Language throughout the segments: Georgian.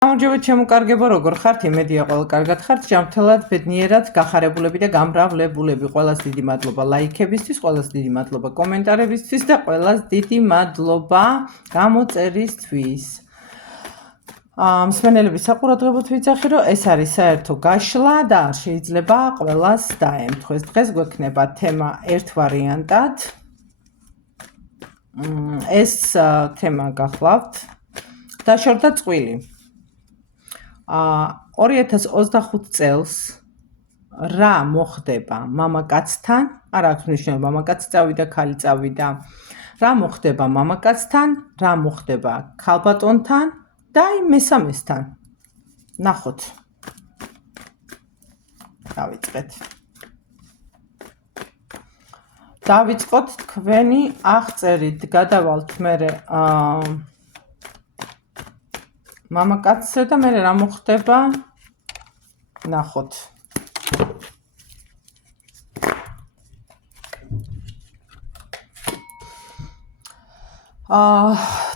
გამარჯობა ჩემო როგორ ხართ? იმედია ყველა კარგად ხართ, ჯანმრთელად, ბედნიერად, გახარებულები და გამრავლებულები. ყველას დიდი მადლობა ლაიქებისთვის, ყველას დიდი მადლობა კომენტარებისთვის და ყველას დიდი მადლობა გამოწერისთვის. მსმენელების საყურადღებოდ ვიცახი, რომ ეს არის საერთო გაშლა და არ შეიძლება ყველას დაემთხვეს. დღეს გვექნება თემა ერთ ვარიანტად. ეს თემა გახლავთ დაშორდა წყვილი. 2025 წელს რა მოხდება მამაკაცთან, არ აქვს მნიშვნელობა მამაკაცი წავიდა, ქალი წავიდა. რა მოხდება მამაკაცთან, რა მოხდება ქალბატონთან და მესამესთან. ნახოთ. დავიწყოთ თქვენი აღწერით, გადავალთ მერე მამაკაცზე და მერე რა მოხდება? ნახოთ.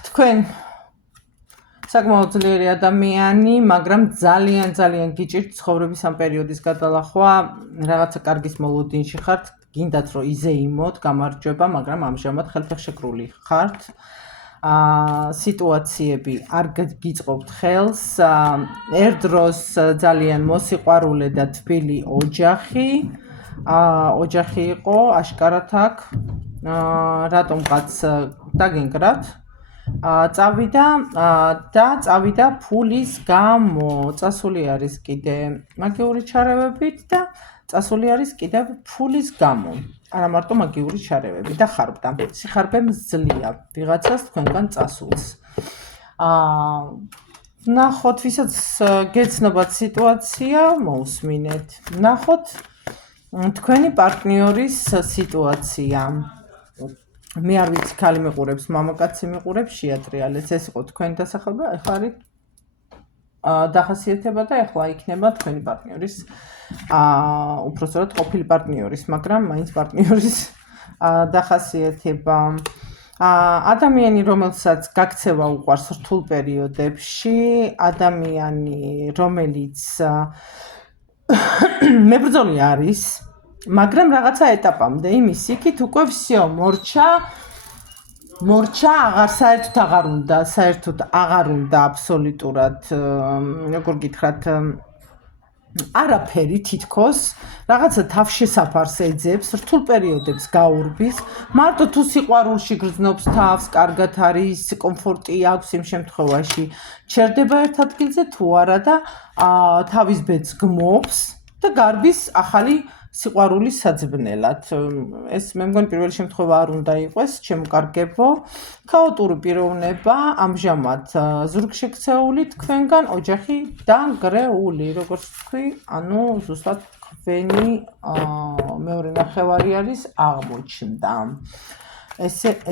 თქვენ საკმაოდ ძლიერი ადამიანი, მაგრამ ძალიან გიჭირთ ცხოვრების ამ პერიოდის გადალახვა, რაღაცა კარგის მოლოდინში ხართ, გინდათ რომ იზეიმოთ, გამარჯვება, მაგრამ ამჟამად ხელფეხშეკრული ხართ. სიტუაციები არ გიწყობთ ხელს, ერთ დროს ძალიან მოსიყვარულე და თბილი ოჯახი იყო, აშკარად აქ, რატომღაც დაგენგრათ, წავიდა ფულის გამო, წასული არის კიდე მაგიური ჩარევებით და წასული არის კიდე ფულის გამო. არა მარტო მაგიური ჩარევები და ხარბდა. სიხარბე მძლია ვიღაცას თქვენგან წასულს. ნახოთ, ვისაც გეცნობათ სიტუაცია, მოусმინეთ. ნახოთ თქვენი პარტნიორის სიტუაცია. მე არ ვიცი, ქალი მიყურებს, მამაკაცი მიყურებს, შეატრიალეთ. ეს იყო თქვენი დასახელება, ეხლა არის დახასიათება და ეხლა იქნება თქვენი პარტნიორის უпростоრად ყოფილი პარტნიორის, მაგრამ მაინც პარტნიორის დახასიათება. ადამიანი, რომელსაც გაქცევა უყვარს რთულ პერიოდებში, ადამიანი, რომელიც მებრძოლი არის, მაგრამ რაღაცა ეტაპამდე იმის იქით უკვე всё, მორჩა საერთოდ აღარ უნდა აბსოლუტურად, როგორ გითხრათ, არაფერი თითქოს, რაღაცა თავშესაფარს ეძებს, რთულ პერიოდებს გაურბის, მარტო თუ სიყვარულში გრძნობს თავს, კარგად არის, კომფორტი აქვს იმ შემთხვევაში, ჩერდება ერთ ადგილზე თუ არა და თავის ბედს გმობს და გარბის ახალი სიყვარულის საძებნელად. ეს მე მგონი პირველი შემთხვევა არ უნდა იყოს, ჩემო კარგებო. ქაოტური პიროვნება, ამჟამად ზურგშექცეული თქვენგან, ოჯახი დანგრეული, როგორც თქვი, ანუ ზუსტად თქვენი მეორე ნახევარი არის აღმოჩნდა.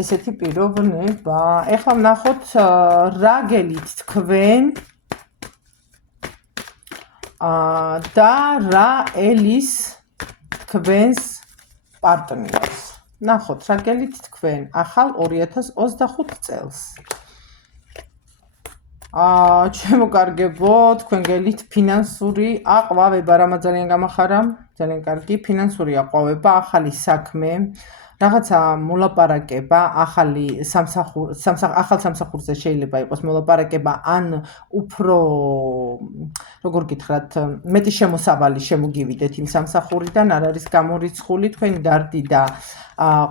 ესეთი პიროვნება. ეხლა ვნახოთ რა გელით თქვენ და რა ელის თქვენს პარტნიორს. ნახოთ, რა გელით თქვენ ახალ 2025 წელს. ჩემო კარგებო, თქვენ გელით ფინანსური აყვავება, რამა ძალიან გამახარა, ძალიან კარგი, ფინანსური აყვავება, ახალი საქმე, რაღაცა მოლაპარაკება, ახალ სამსახურზე შეიძლება იყოს მოლაპარაკება, ან უფრო, როგორ გითხრათ, მეტი შემოსავალი შემოგივიდეთ იმ სამსახურიდან, არ არის გამორიცხული, თქვენი დარდი და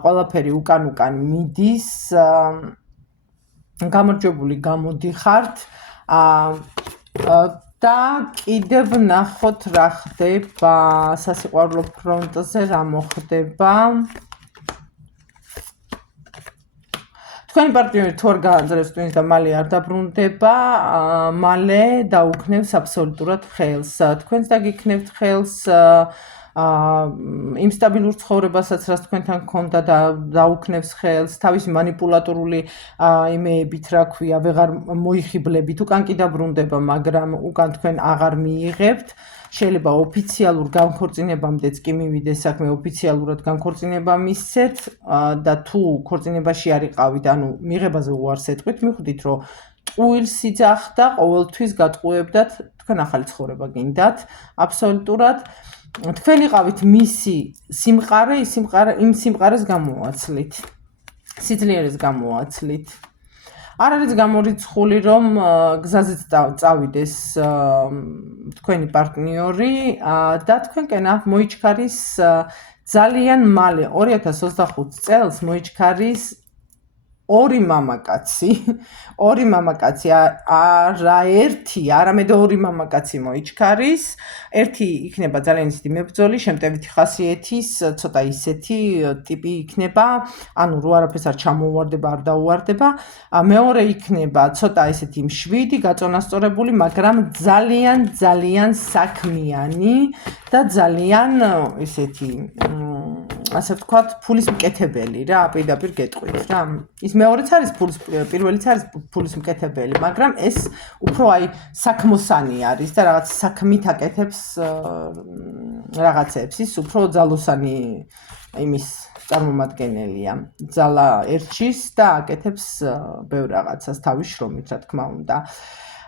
ყველაფერი უკან მიდის, გამარჯვებული გამოდიხართ და კიდევ ნახოთ რა ხდება სასიყვარულო ფრონტზე, რა მოხდება. თქვენი პარტნიორი თუ არ გააძლევს ტვინს და მალე არ დაბრუნდება, მალე დაუქნევს აბსოლუტურად ხელს. თქვენს დაგიქნევთ ხელს იმ სტაბილურ ცხოვრებასაც, რაც თქვენთან გქონდა და დაუქნევს ხელს, თავისი манипуляტორული იმეებით, რა ქვია, ვეღარ მოიხიბლებით, უკან კი დაბრუნდება, მაგრამ უკან თქვენ აღარ მიიღებთ. შეიძლება ოფიციალურ განქორწინებამდეც კი მივიდეს საქმე, ოფიციალურად განქორწინება მისცეთ და თუ ქორწინებაში არ იყავით, ანუ მიღებაზე უარს ეთყვით, მიხვდით, რომ ტყუილს იძახდა, ყოველთვის გატყუებდათ, თქვენ ახალი ცხოვრება გინდათ, აბსოლუტურად. თქვენ იყავით მისი სიმყარე, იმ სიმყარეს გამოაცლით. სიძლიერეს გამოაცლით. არ არის გამორიცხული, რომ გზაზეც წავიდეს თქვენი პარტნიორი და თქვენკენ მოიჩქარის ძალიან მალე 2025 წელს მოიჩქარის ორი მამაკაცი, არა ერთი, არამედ ორი მამაკაცი მოიჩქარის. ერთი იქნება ძალიან ისეთი მებრძოლი, შემტევითი ხასიეთის, ცოტა ისეთი ტიპი იქნება, ანუ რო არაფერს არ ჩამოუვარდება, არ დაუვარდება. მეორე იქნება ცოტა ისეთი მშვიდი, გაწონასწორებული, მაგრამ ძალიან საქმიანი და ძალიან ისეთი ასე ვთქვათ, ფულის მკეთებელი რა, პირდაპირ გეტყვით რა. ის მეორეც არის პირველიც არის ფულის მკეთებელი, მაგრამ ეს უფრო აი საქმოსანი არის და რაღაც საქმით აკეთებს რაღაცებს. ის უფრო ძალოსანი იმის წარმომადგენელია. ძალა ერჩის და აკეთებს ბევრ რაღაცას თავის შრომით, რა თქმა უნდა.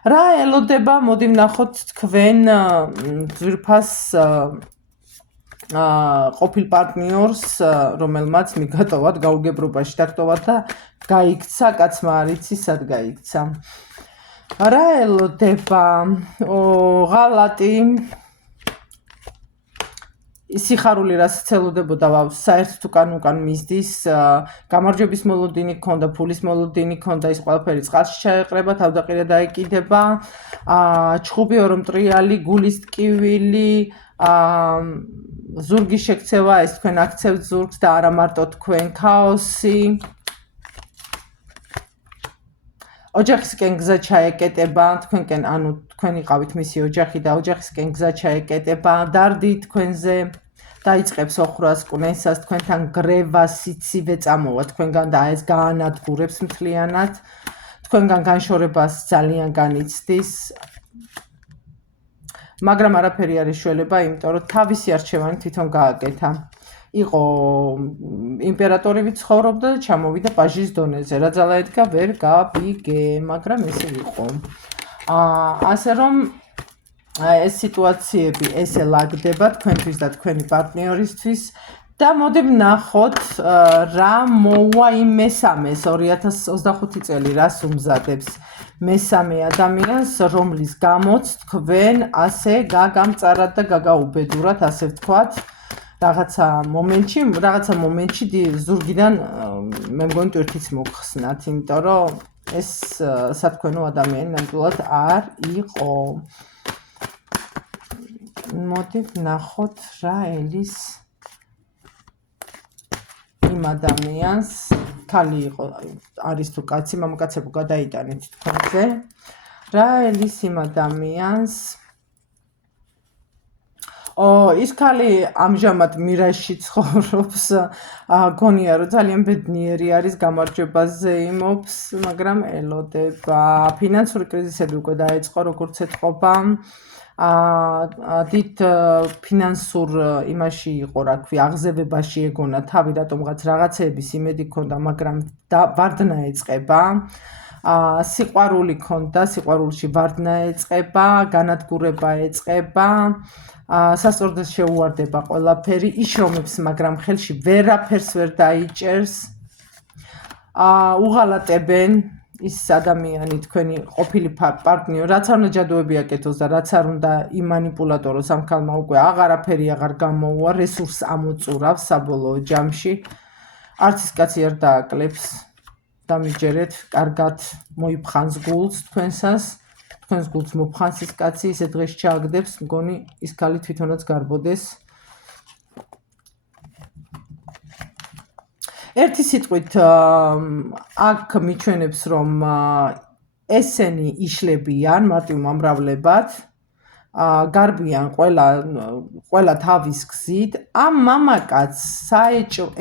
რა ელოდება, მოდი ვნახოთ თქვენ ძვირფას ყოფილ პარტნიორს, რომელმაც მიგატოვათ გაუგებრობაში დაგტოვათ და გაიქცა, კაცმა არ იცი სად გაიქცა. რა ელოდება, ღალატი სიხარული რაც ელოდებოდა, საერთოდ უკან მისდის, გამარჯვების მოლოდინი ქონდა, ფულის მოლოდინი ქონდა, ის ყველაფერი წყალში ჩაეყრება, თავდაყირა დაეკიდება, ჩხუბი ორმტრიალი, გულის ტკივილი, ზურგის შექცევა, ეს თქვენ აქცევთ ზურგს და არა მარტო თქვენ, ქაოსი. ოჯახისკენ გზა ჩაეკეტება, თქვენკენ, ანუ თქვენ იყავით მისი ოჯახი და ოჯახისკენ გზა ჩაეკეტება, დარდი თქვენზე, დაიწყებს ოხრას კვნესას, თქვენთან გრევა, სიცივე წამოვა თქვენგან და ეს გაანადგურებს მთლიანად, თქვენგან განშორებას ძალიან განიცდის. მაგრამ არაფერი არ იშველება, იმიტომ რომ თავისი არჩევანი თვითონ გააკეთა. იყო იმპერატორი ცხოვრობდა და ჩამოვიდა პაჟის დონეზე. რა ძალა ედგა, ვერ გაბიგე, მაგრამ ესე იყო. ასე რომ ეს სიტუაციები ესე ლაგდება თქვენთვის და თქვენი პარტნიორისთვის და მოდი ვნახოთ რა მოვა იმ მესამეს 2025 წელი რას უმზადებს მესამე ადამიანს, რომლის გამოც თქვენ ასე გაგამწარად და გაგაუბედურათ, ასე ვთქვათ, რაღაცა მომენტში ზურგიდან მე მგონი ტვირთიც მოგხსნათ, იმიტომ რომ ეს სათქვენო ადამიანი ნამდვილად არ იყო. მოდი ვნახოთ რა ელის იმ ადამიანს, ქალი იყო, არის თუ კაცი, მამაკაცებო გადაიტანეთ თქვენზე. რა ელის იმ ადამიანს ის ქალი ამჟამად მირაში ცხოვრობს, გონია რომ ძალიან ბედნიერი არის, გამარჯვებაზე იმობს, მაგრამ ელოდება. ფინანსური კრიზისები უკვე დაიწყო, როგორც ეთყობა. დიდ ფინანსურ იმაში იყო, რა ქვია, აღზევებაში ეგონა თავი, რატომღაც რაღაცეების იმედი ქონდა, მაგრამ ვარდნა ეწყება. სიყვარული ქონდა, სიყვარულში ვარდნა ეწყება, განადგურება ეწყება. სასწორდეს შეუვარდება ყველაფერი, იშრომებს, მაგრამ ხელში ვერაფერს ვერ დაიჭერს. უღალატებენ ის ადამიანი, თქვენი ყოფილი პარტნიორი, რაც არ უნდა ჯადოები აკეთოს და რაც არ უნდა იმანიპულატოროს ამ ქალმა უკვე აღარაფერი აღარ გამოუვა, რესურს ამოწურავს საბოლოო ჯამში. არც ის კაცი არ დააკლებს. დამიჯერეთ, კარგად მოიფხანს გულს თქვენსას. თქვენს გულს მოფხანს ის კაცი, ისე დღეს ჩააგდებს, მგონი ის ქალი თვითონაც გარბოდეს. ერთი სიტყვით აქ მიჩვენებს, რომ ესენი იშლებიან მარტივ მომრავლებად, გარბიან ყველა თავის გზით. ამ მამაკაცს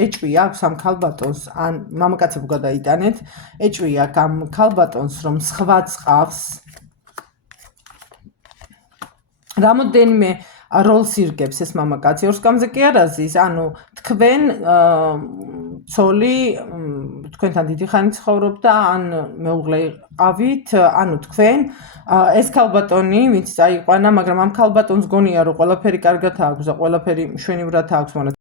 ეჭვი აქვს ამ ქალბატონს, ან მამაკაცებო გადაიტანეთ, ეჭვი აქვს ამ ქალბატონს, რომ სხვაც ყავს. რამოდენიმე როლს ირგებს ეს მამაკაცი, ორსკამზე კი არ აზის, ანუ თქვენ ცოლი თქვენთან დიდი ხანი ცხოვრობდა, ან მეუღლე იყავით, ანუ თქვენ ეს ქალბატონი, ვინც წაიყვანა, მაგრამ ამ ქალბატონს გონია, რომ ყველაფერი კარგად აქვს და ყველაფერი მშვენივრად აქვს, მაგრამ